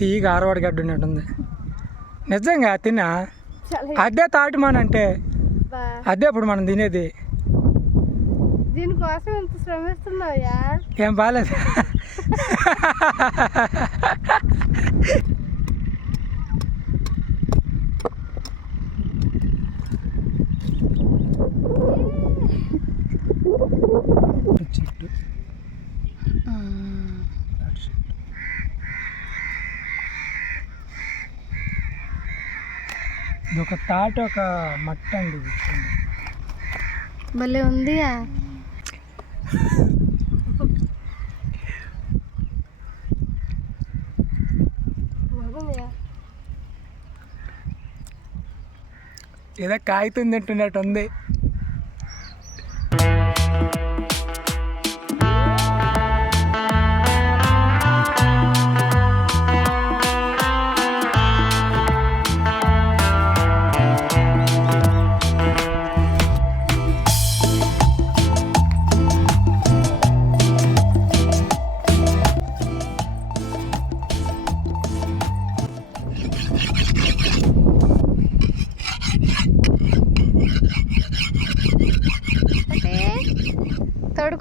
తీగ ఆరవాడి గడ్డ ఉన్నట్టుంది. నిజంగా తిన్నా? అదే తాటి మన అంటే అదే ఇప్పుడు మనం తినేది? దీనికోసం ఇంత శ్రమిస్తున్నావుయా ఏం బాగాలేదు చెట్టు అటు చెట్టు. ఇది ఒక తాటి ఒక మట్ట అండి. భలే బాగుందియా ఏదో కాగితం తింటున్నట్టు ఉంది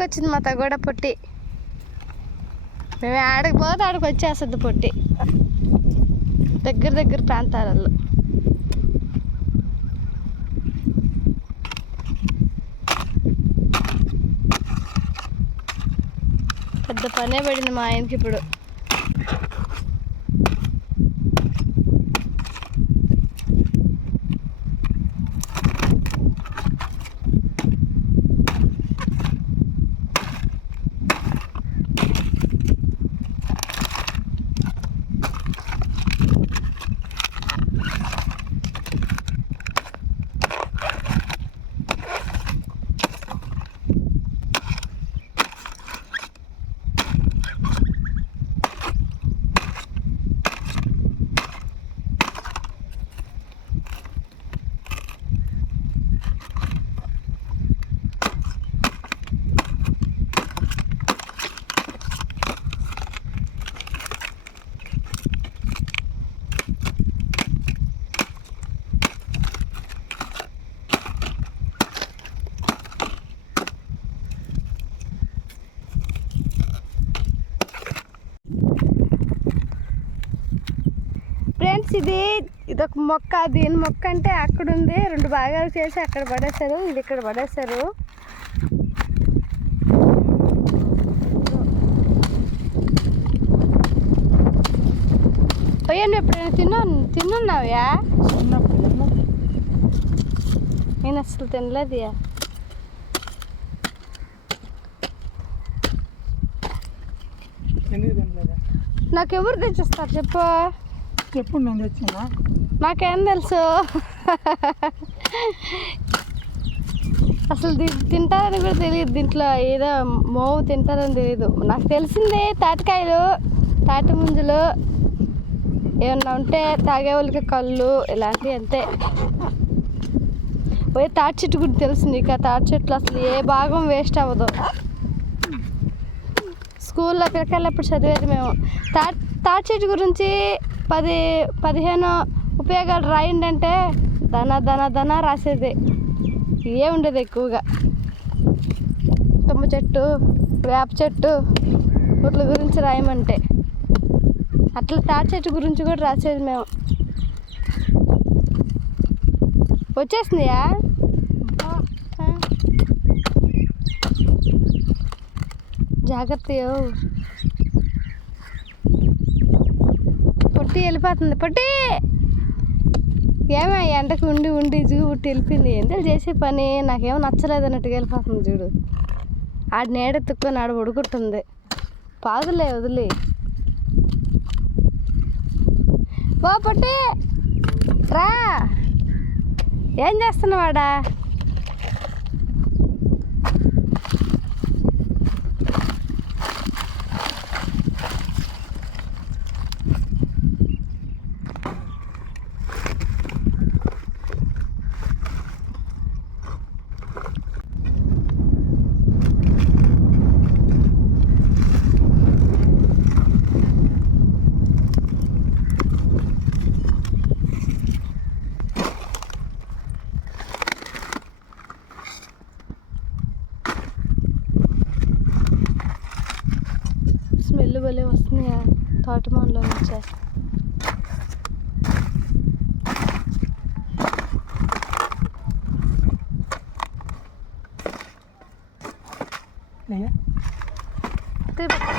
వచ్చింది మా తగోడ పొట్టి. మేము ఆడకి పోతే ఆడికి వచ్చేస్తుంది పొట్టి. దగ్గర దగ్గర ప్రాంతాలలో పెద్ద పనే పడింది మా ఆయనకి ఇప్పుడు ఫ్రెండ్స్ ఇది ఇది ఒక మొక్క దీని మొక్క అంటే అక్కడ ఉంది రెండు భాగాలు చేసి అక్కడ పడేశారు. ఇది ఇక్కడ పడేశారు. పోయాను ఎప్పుడైనా తిన్నా తిన్నున్నావా చిన్నప్పుడు ఏమో నేను అసలు తినలేదు ఎందుకు తినలేదా? నాకు ఎవరు తెచ్చిస్తారు చెప్పు. ఎప్పుడు నేను తెచ్చినా నాకేం తెలుసు. అసలు తింటారని కూడా తెలియదు దీంట్లో. ఏదో మోవు తింటారని తెలియదు. నాకు తెలిసిందే తాటికాయలు తాటి ముంజలు. ఏమన్నా ఉంటే తాగే వాళ్ళకి కళ్ళు ఇలాంటివి అంతే. పోయి తాటి చెట్టు గురించి తెలుసు నీకు. ఆ తాటి చెట్లు అసలు ఏ భాగం వేస్ట్ అవ్వదు. స్కూల్లో ఎక్కడికి వెళ్ళినప్పుడు చదివేది మేము. తాటి తాటి చెట్టు గురించి పది పదిహేను ఉపయోగాలు రాయండి అంటే ధన ధన ధన రాసేది. ఇవే ఉండేది ఎక్కువగా? తుమ్మ చెట్టు వేప చెట్టు వీటి గురించి రాయమంటే. అట్లా తాటి చెట్టు గురించి కూడా రాసేది మేము. వచ్చేసిందియా జాగ్రత్త పొట్టి వెళ్ళిపోతుంది. పొట్టి! ఏమే ఎండకు ఉండి ఉండి జూ పుట్టి వెళ్ళిపోయింది. ఎంత చేసే పని? నాకేమో నచ్చలేదు అన్నట్టుగా వెళ్ళిపోతుంది చూడు. ఆడ నేడెత్తుక్కొని ఆడ ఉడుకుంటుంది పాదులే వదిలి. ఓ పొట్టి! రా! ఏం చేస్తున్నావాడా కాటుమాన్లో నుంచే లేయా? తిరుపతి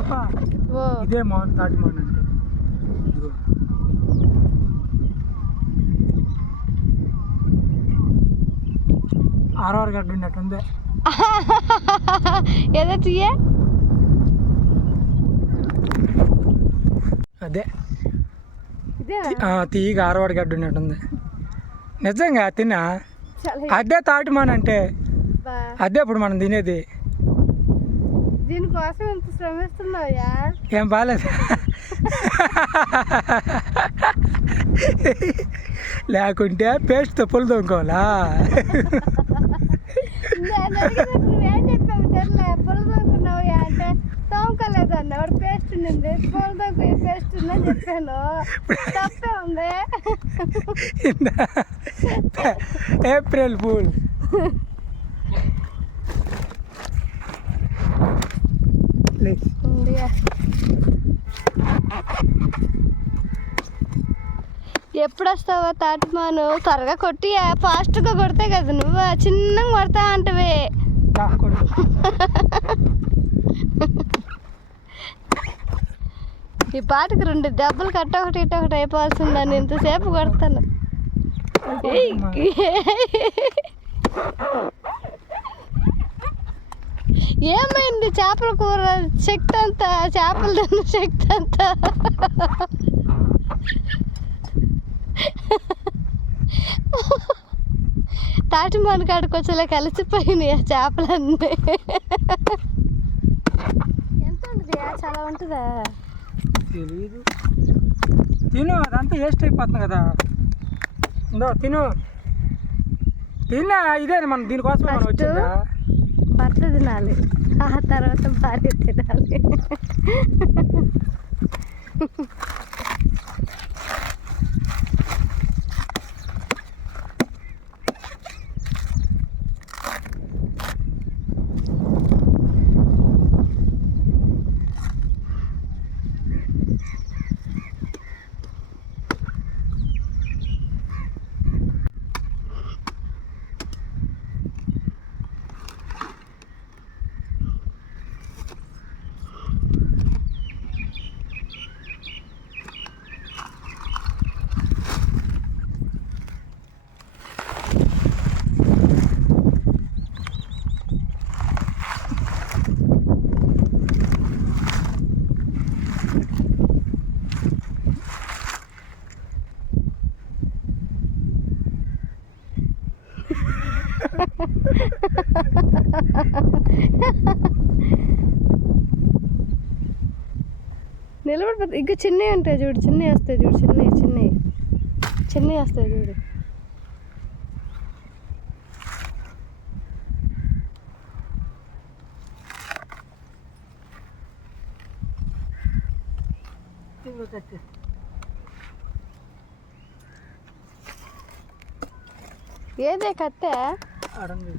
అబ్బా, ఓ ఇదే మౌన్ తాటి మౌన్ అంటే ఇదిగో. ఆరవర్ గడ్డ ఉన్నట్టుంది. ఏదో తీయే? అదే. తీగ ఆరవాడి గడ్డ ఉన్నట్టుంది. నిజంగా తిన్నా? అదే తాటి మౌన్ అంటే. అదే ఇప్పుడు మనం తినేది. దీనికోసం ఇంత ఏం బాగాలేదు లేకుంటే పేస్ట్తో పులు తోముకోవాలా నేను అడిగినప్పుడు నువ్వేం చెప్పావు సర్లే పొలం తోముకున్నావుయా అంటే తోముకోలేదు అన్నాడు పేస్ట్ ఉండింది. పొలం తోముకు పేస్ట్ ఉందని చెప్పాను. తప్పే ఉంది. April fool. ఎప్పుడు వస్తావా తాటిమాను త్వరగా కొట్టి ఫాస్ట్గా కొడితే కదా నువ్వు? చిన్నగా కొడతా అంటవే ఈ పాటకు రెండు దెబ్బలు కట్ట ఒకటి ఇట్ట ఒకటి అయిపోవాల్సిందని ఇంతసేపు కొడతాను. ఏమైంది? చేపల కూర శక్తి అంతా చేపలు తిన్న శక్తి అంతా? తాటి మనకాడికి వచ్చేలా కలిసిపోయినాయి ఆ చేపలన్నీ. ఎంత ఉంటుంది చాలా ఉంటుందా? తెలీదు. తిను అదంతా వేస్ట్ అయిపోతుంది కదా. ఇందో తిను. తిన్నా ఇదే మనం దీనికోసం మనం వచ్చిందా? భర్త తినాలి. ఆ తర్వాత భార్య తినాలి. నిలబడిపోతుంది ఇంకా చిన్నవి ఉంటాయి చూడు చిన్నవి వస్తాయి చూడు చిన్నవి చిన్నవి. చిన్నవి వస్తాయి చూడు. ఏదే కత్తే అడంగి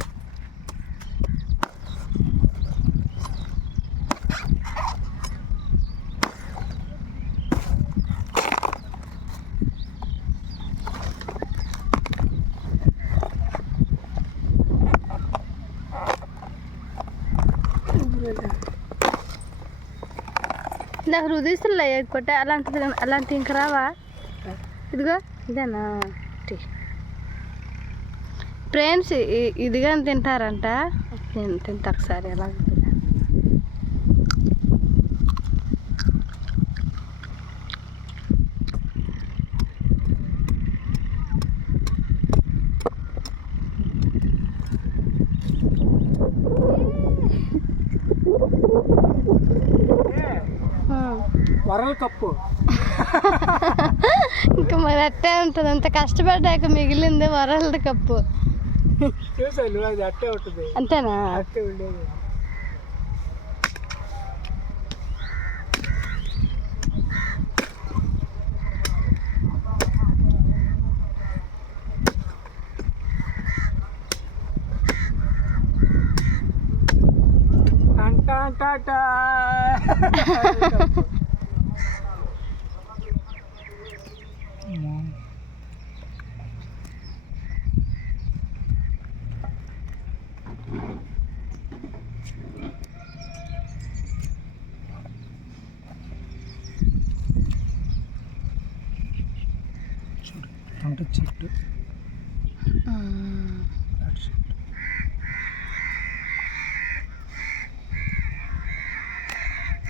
నాకు రుదిస్తులే కొట్ట అలాంటిది అలాంటి ఇంక రావా? ఇదిగో ఇదేనా? టీ. ఫ్రెండ్స్ ఇదిగా తింటారంట. నేను తింటా ఒకసారి ఎలా ఉంటుందా హ్మ్. World cup. ఇంకా మరి అట్టే ఉంటుంది. అంత కష్టపడ్డాక మిగిలింది వరల్డ్ కప్పు. చూసాను అది అట్టే ఉంటుంది. అంతేనా? అట్టే ఉండేది. టన్ అంటే చెట్టు.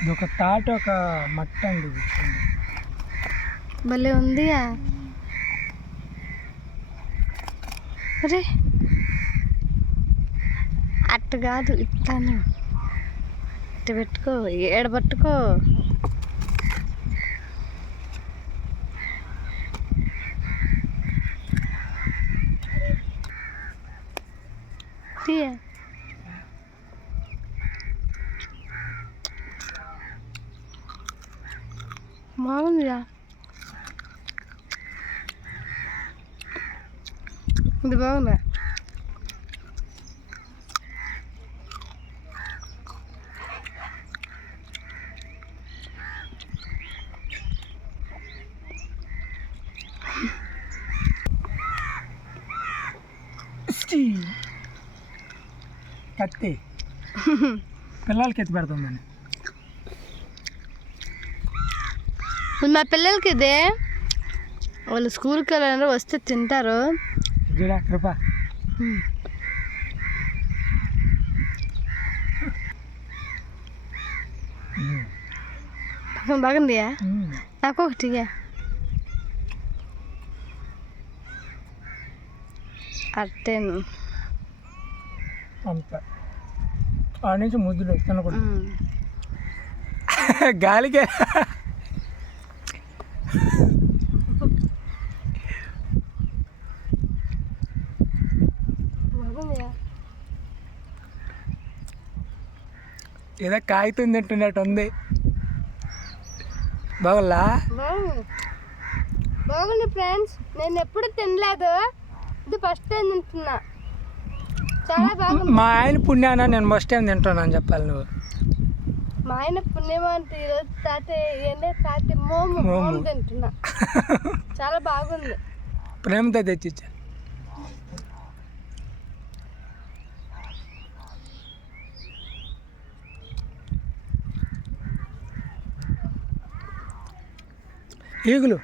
ఇది ఒక తాట ఒక మట్టి అండి. భలే ఉంది అరే అట్టు కాదు ఇస్తాను ఇట్టు పెట్టుకో ఏడబట్టుకో తీయ. బాగుందిరా. ఇది బాగుందా? పిల్లలకి ఎత్తి పెడుతుందని మా పిల్లలకి ఇదే? వాళ్ళు స్కూల్కి వెళ్ళారు వస్తే తింటారు. చూడా కృప. బాగుందియా. నాకు ఒకటి. అట్టేను. అంత. ఆ నుంచి ముద్దులు తినకూడదు. గాలికే. ఏదో కాగితం తింటున్నట్టు ఉంది. బాగుల్లా బాగుంది. బాగుంది ఫ్రెండ్స్. నేను ఎప్పుడు తినలేదు. ఇది ఫస్ట్ టైం తింటున్నా. చాలా బాగుంది మా ఆయన పుణ్యాన నేను ఫస్ట్ టైం తింటున్నాను చెప్పాలి నువ్వు. మా ఆయన పుణ్యం అంటే ఈరోజు తాత తాత మోము మోము. తింటున్నా. చాలా బాగుంది. ప్రేమతో తెచ్చిచ్చా. ఈగులు.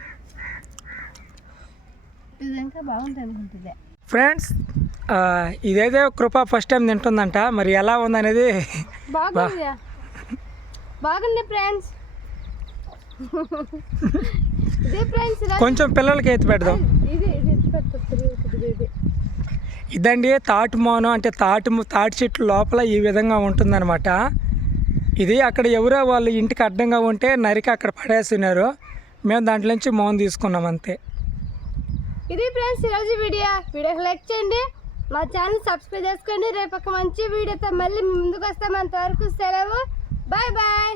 ఇది ఇంకా బాగుంది అనుకుంటుంది ఫ్రెండ్స్ ఇదేదో కృప ఫస్ట్ టైం తింటుందంట. మరి ఎలా ఉందనేది? బాగుంది. బాగుంది ఫ్రెండ్స్. కొంచెం పిల్లలకి ఎత్తి పెడదాం. ఇదండి తాటి మోనం. అంటే తాటి తాటి చెట్టు లోపల ఈ విధంగా ఉంటుందన్నమాట. ఇది అక్కడ ఎవరో వాళ్ళు ఇంటికి అడ్డంగా ఉంటే నరికి అక్కడ పడేస్తున్నారు. మేము దాంట్లో నుంచి మౌన్ తీసుకున్నాం అంతే. ఇది ఫ్రెండ్స్ ఈరోజు వీడియో. వీడియోకి లైక్ చేయండి. మా ఛానల్ సబ్స్క్రైబ్ చేసుకోండి. రేపు ఒక మంచి వీడియోతో మళ్ళీ ముందుకు వస్తాం అంతవరకు సెలవు. Bye bye.